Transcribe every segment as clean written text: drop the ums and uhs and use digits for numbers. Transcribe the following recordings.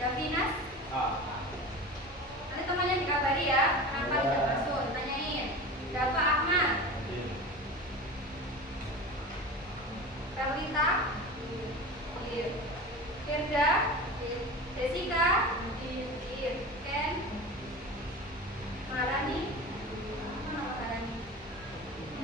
Davinas? A. Nanti temannya dikabari ya, kenapa tidak masuk, tanyain. Dafa Ahmad? Carlita? Firda? Jessica? Ken? Marani? Mana Marani?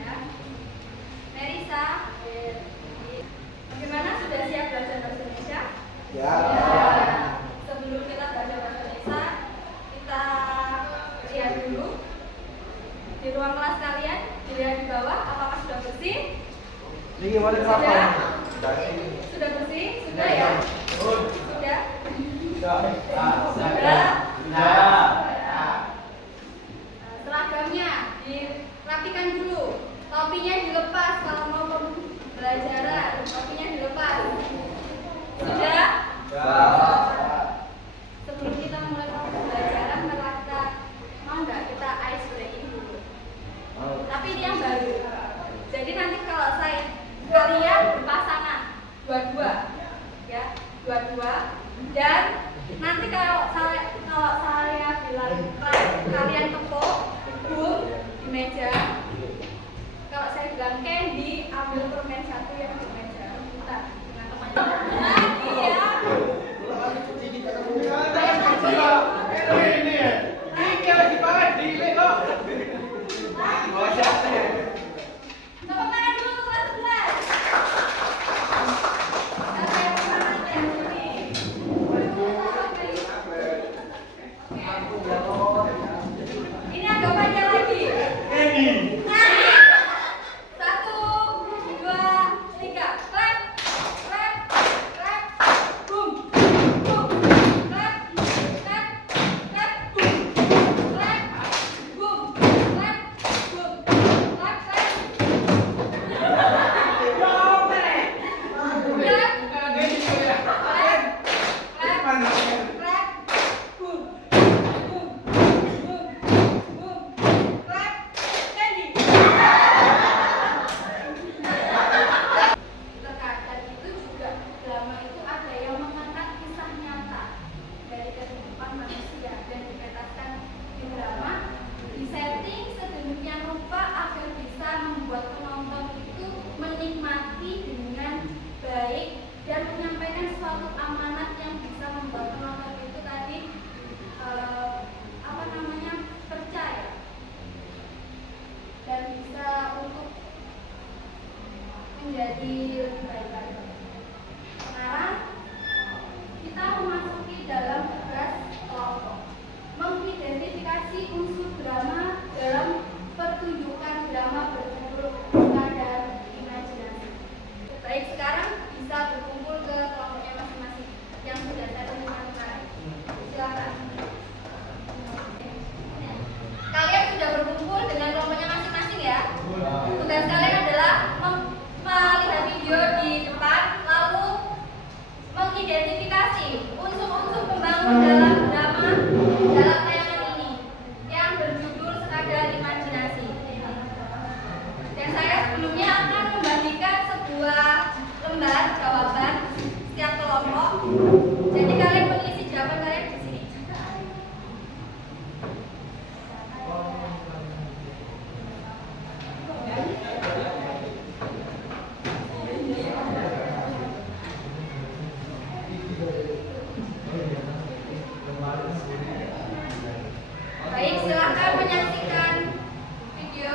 Ya. Merisa? Bagaimana, sudah siap belajar bahasa Indonesia? Ya. Sebelum kita belajar bahasa Indonesia, kita lihat dulu di ruang kelas kalian, dilihat di bawah, apakah sudah bersih? Ini gimana Sudah? kenapa? Sudah bersih? Sudah ya? Sudah? Sudah. Nah, seragamnya dirapikan dulu, topinya dilepas kalau mau pembelajaran, topinya dilepas. Sudah? Sebelum kita mulai pembelajaran, kita mau nggak kita ice breaking dulu? Tapi ini yang baru. Jadi nanti kalau kalian berpasangan dua-dua, ya, dua-dua, dan nanti kalau saya bilang kalian tepuk duduk di meja, kalau saya bilang Candy ambil permen satu yang di meja, bentar dengan temannya lagi ya. Tepuk tangan dulu untuk kelas 11. Siapa yang pertama yang sini? Ini agak panjang lagi. Satu, dua, tiga. Clap, clap, clap, boom, boom, clap, clap, clap, boom, clap, boom, clap, boom, clap, clap. Terkadang itu juga drama itu ada yang mengangkat kisah nyata dari kehidupan manusia dan dipentaskan di drama, disetting sedemikian rupa agar bisa membuat penonton itu menikmati dengan baik dan menyampaikan suatu amanat yang bisa membuat penonton itu tadi percaya dan bisa untuk menjadi lebih baik lagi. Sekarang kita memasuki dalam tugas kelompok, mengidentifikasi unsur drama dalam pertunjukan drama berjudul Kadar Imajinasi. Baik, sekarang bisa berkumpul ke kelompoknya masing-masing yang sudah saya temukan kemarin. Silakan. Kalian sudah berkumpul dengan kelompoknya masing-masing ya. Tugas kalian adalah melihat video di depan, lalu mengidentifikasi unsur-unsur pembangun dalam drama dalam tayangan ini yang berjudul Sekadar Imajinasi. Dan saya sebelumnya akan membagikan sebuah lembar jawaban setiap kelompok. Jadi kalian mengisi jawaban kalian di sini. Baik, silakan menyaksikan video.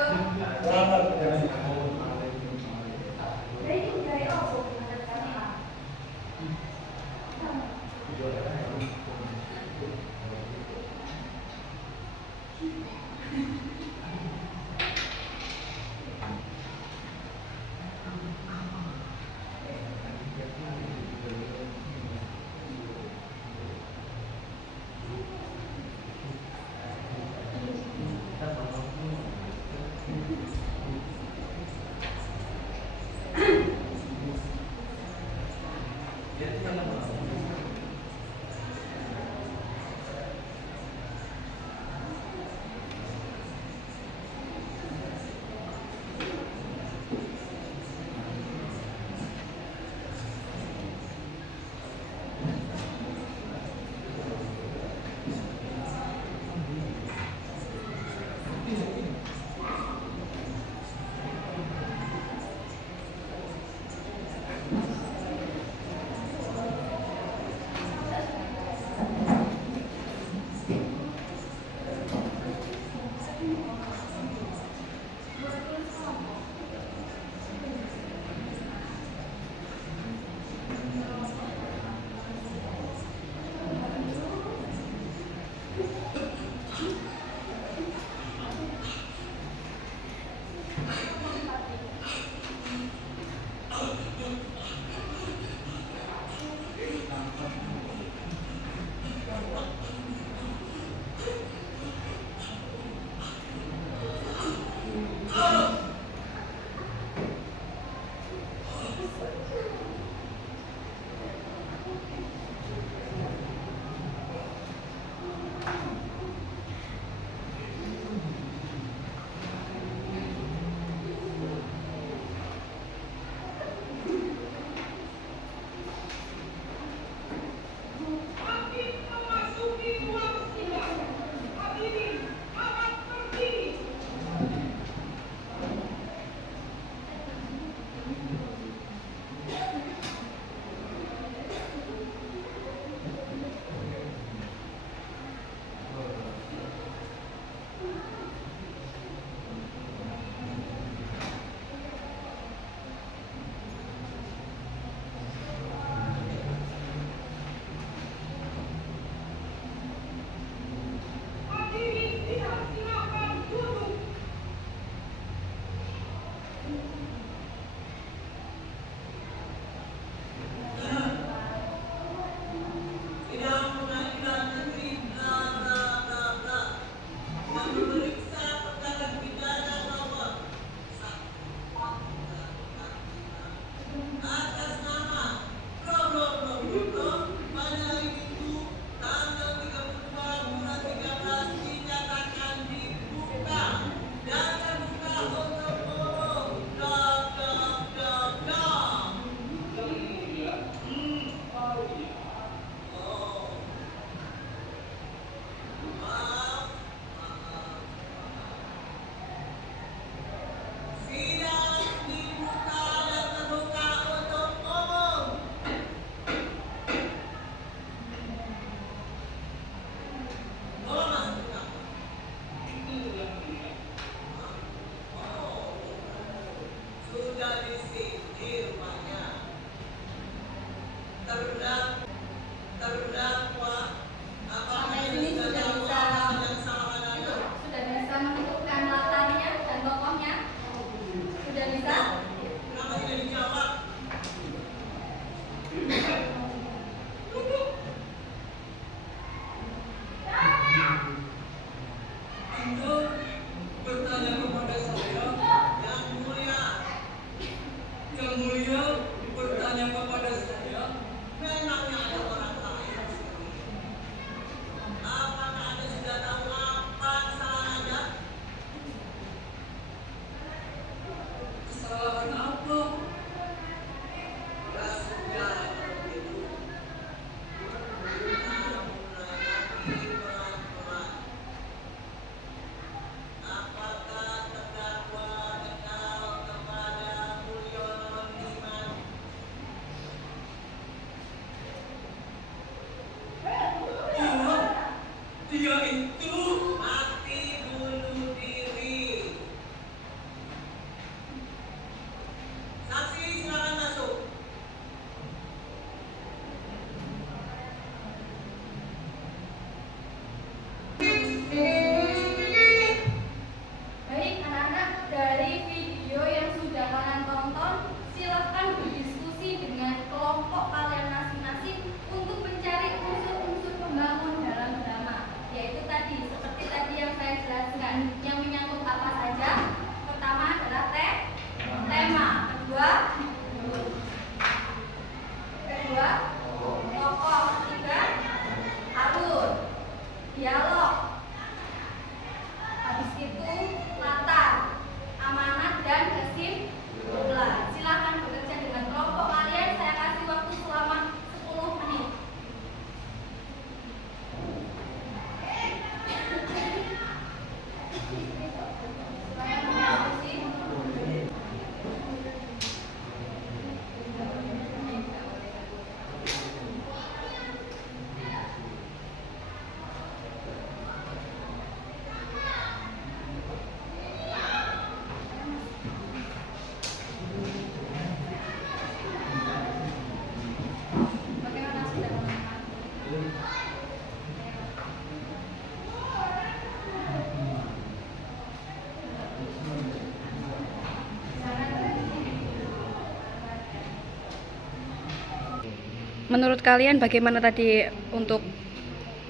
menurut kalian bagaimana tadi untuk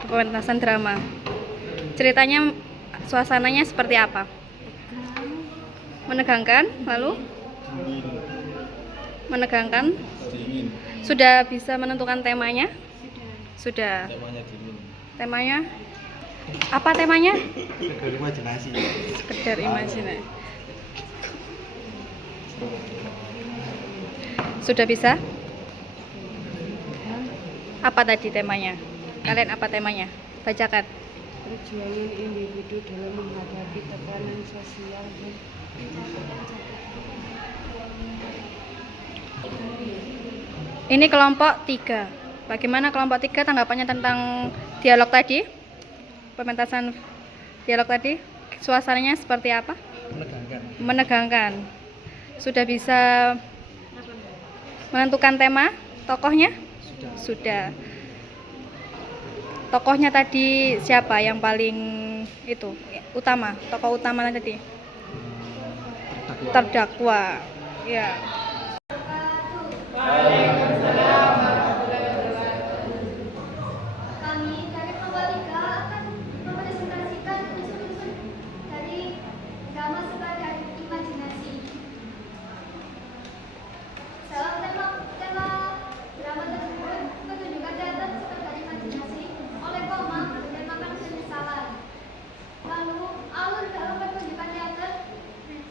pementasan drama? Ceritanya, suasananya seperti apa? Menegangkan, lalu? Menegangkan? Dingin. Sudah bisa menentukan temanya? Sudah. Temanya dingin. Temanya? Apa temanya? Sekedar imajinasi. Sekedar imajinasi. Sudah bisa? Apa tadi temanya? Kalian apa temanya? Bacakan. Perjuangan individu dalam menghadapi tekanan sosial dan Ini kelompok 3. Bagaimana kelompok 3 tanggapannya tentang dialog tadi? Pementasan dialog tadi, suasananya seperti apa? Menegangkan. Menegangkan. Sudah bisa menentukan tema tokohnya? Sudah. Tokohnya tadi siapa yang paling itu utama? Tokoh utama tadi? Terdakwa. Ya. Kami dari kelompok 3 akan mempresentasikan unsur-unsur dari drama sekedar imajinasi. Dalam tema drama tersebut, pertunjukan teater sekedar imajinasi oleh Koma bertemakan penyesalan. Lalu, alur dalam pertunjukan teater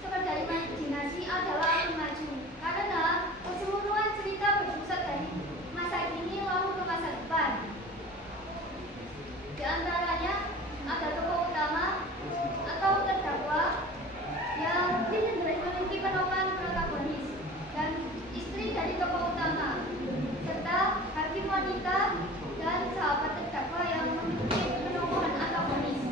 sekedar imajinasi adalah alur maju, karena keseluruhan cerita berpusat dari masa kini lalu ke masa depan. Di antaranya ada tokoh utama atau terdakwa yang memiliki peran protagonis dan istri dari tokoh utama, serta hakim wanita dan sahabat terdakwa yang memiliki peran antagonis.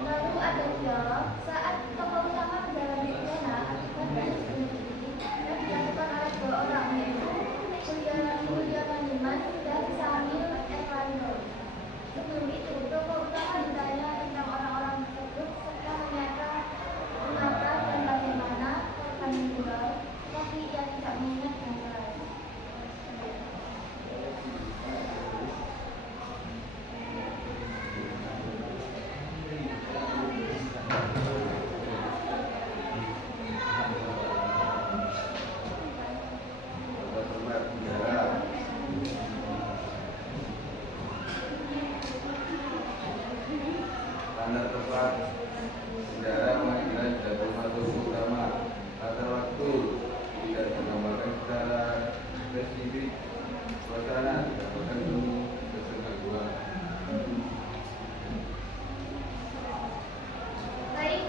Lalu ada dialog saat tokoh utama menjalani pidana akibat kasus bunuh diri yang dilakukan oleh 2 orang, yaitu Julia Maniman dan Samil Erlando. Sebelum itu, tokoh utama ditanya tentang orang-orang tersebut serta menyata mengapa dan bagaimana korban meninggal, tapi ia tidak mengingat dengan jelas. Tanda tepat udara panggilan jatuh satu utama latar waktu tidak digambarkan secara spesifik suasana didapatkan penuh kesengaguan. Baik,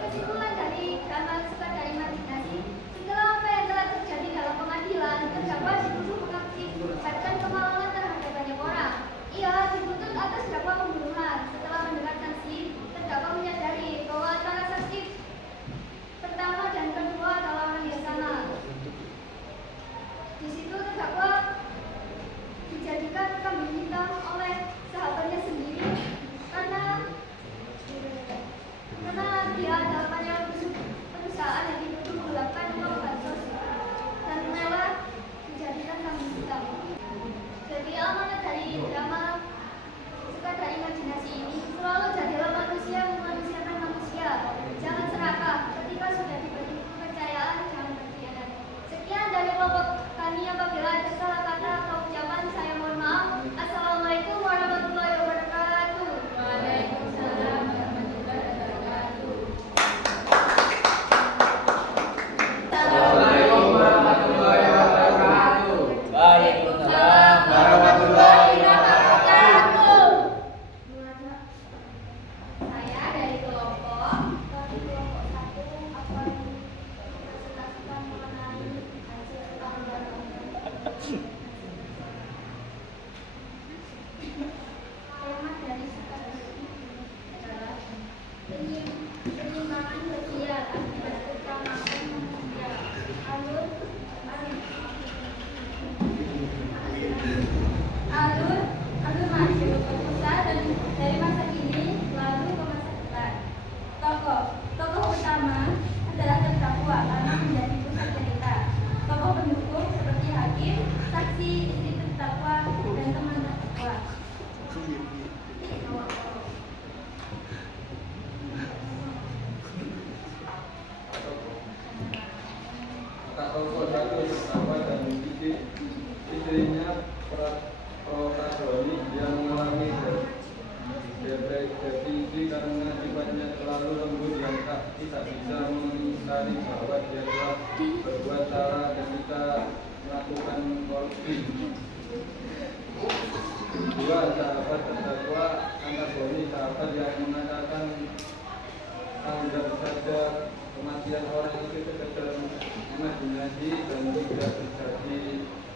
Tokoh satu pertama dan istrinya Protagoni yang mengalami depresi karena sifatnya terlalu lembut yang tidak bisa mengingkari bahwa dia telah berbuat salah ketika melakukan korupsi. Dua, sahabat terdakwa Antagoni, sahabat yang mengatakan anggap saja kematian orang itu sekedar imajinasi dan tidak terjadi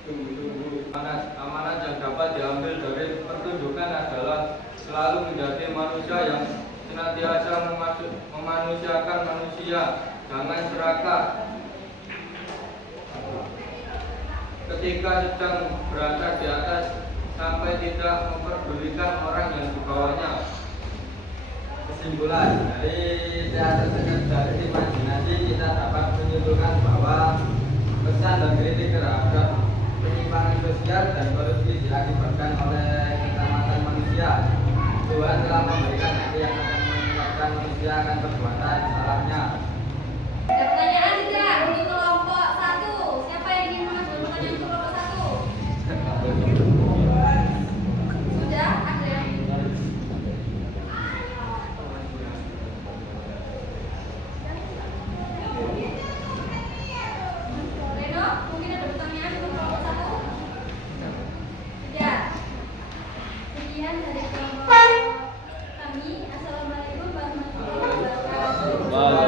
sungguh-sungguh. Amanat yang dapat diambil dari pertunjukan adalah selalu menjadi manusia yang senantiasa memanusiakan manusia, jangan serakah ketika sedang berada di atas sampai tidak memperdulikan orang yang di bawahnya. Kesimpulan dari teater dari imajinasi kita dapat menyimpulkan bahwa pesan dan kritik terhadap penyimpangan sosial dan korupsi diakibatkan oleh keselamatan manusia. Tuhan telah memberikan hati yang akan menyebabkan manusia akan perbuatan salahnya. Ada pertanyaan tidak untuk kelompok 1? Siapa yang ingin mengajukan pertanyaan untuk kelompok 1? Sudah ada yang Reno, mungkin ada pertanyaan untuk kelompok 1? Tidak. Sekian dari kelompok kami. Assalamualaikum warahmatullahi wabarakatuh.